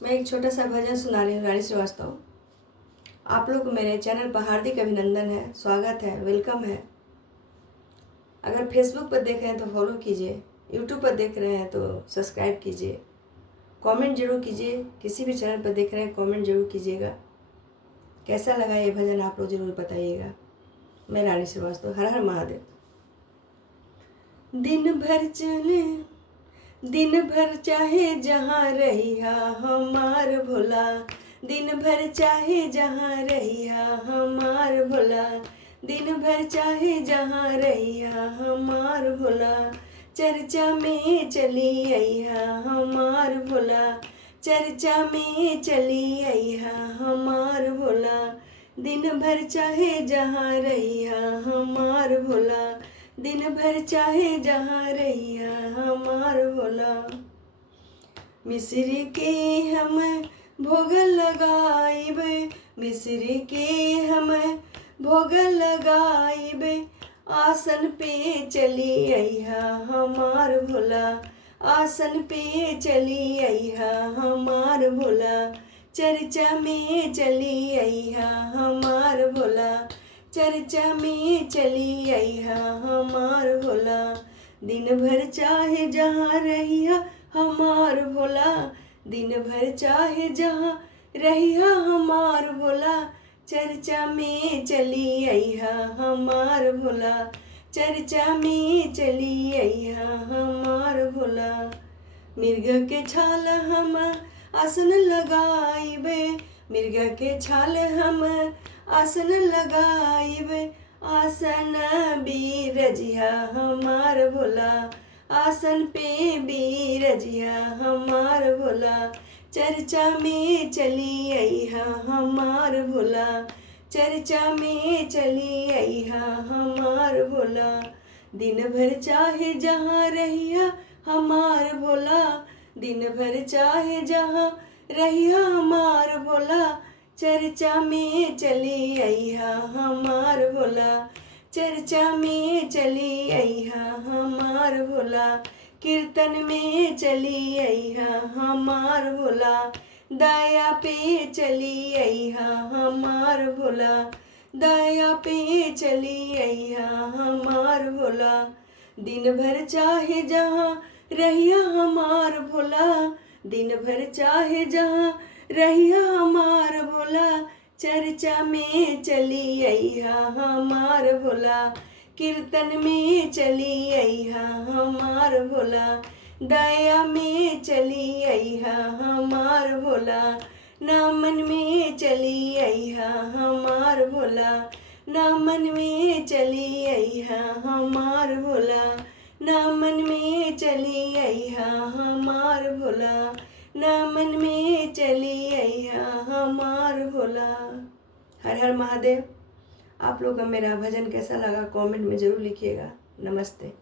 मैं एक छोटा सा भजन सुना रही हूँ, रानी श्रीवास्तव। आप लोग को मेरे चैनल पर हार्दिक अभिनंदन है, स्वागत है, वेलकम है। अगर फेसबुक पर देख रहे हैं तो फॉलो कीजिए, यूट्यूब पर देख रहे हैं तो सब्सक्राइब कीजिए, कमेंट जरूर कीजिए। किसी भी चैनल पर देख रहे हैं कमेंट जरूर कीजिएगा। कैसा लगा ये भजन आप लोग जरूर बताइएगा। मैं रानी श्रीवास्तव। हर हर महादेव। दिन भर चले, दिन भर चाहे जहाँ रहिया हमार भोला, दिन भर चाहे जहाँ रहिया हमार भोला, दिन भर चाहे जहाँ रहिया हमार भोला, चर्चा में चली अइहा हमार भोला, चर्चा में चली अइहा हमार भोला, दिन भर चाहे जहाँ रहिया हमार भोला, दिन भर चाहे जहाँ रहिया हमार भोला। मिस्री के हम भोग लगाइबे, मिस्री के हम भोग लगाइबे, आसन पे चली अइहा हमार भोला, आसन पे चली अइहा हमार भोला, चर्चा में चली अइहा हमार भोला, चर्चा में चली अइहा हमार भोला, दिन भर चाहे जहाँ रहिया हमार भोला, दिन भर चाहे जहाँ रहिया हमार भोला, चर्चा में चली अइहा हमार भोला, चर्चा में चली अइहा हमार भोला। मिर्ग के छाल हम आसन लगाइबे, मिर्ग के छाल हम आसन लगाइबे, आसन बीरजिया हमार भोला, आसन पे बीरजिया हमार भोला, चर्चा में चली अइहा हमार भोला, चर्चा में चली अइहा हमार भोला, दिन भर चाहे जहाँ रहिया हमार भोला, दिन भर चाहे जहाँ रहिया हमार भोला, चर्चा में चली अइहा हमार भोला, चर्चा में चली अइहा हमार भोला, कीर्तन में चली अइहा हमार भोला, दया पे चली अइहा हमार भोला, दया पे चली अइहा हमार भोला, दिन भर चाहे जहाँ रहिया हमार भोला, दिन भर चाहे जहाँ रहिया हमार भोला, चर्चा में चली अइहा हमार भोला, कीर्तन में चली अइहा हमार भोला, दया में चली अइहा हमार भोला, नामन में चली अइहा हमार भोला, नामन में चली अइहा हमार भोला, नामन में चली अइहा हमार भोला, नामन में चली अइहा हमार भोला। हर हर महादेव। आप लोग का मेरा भजन कैसा लगा कमेंट में ज़रूर लिखिएगा। नमस्ते।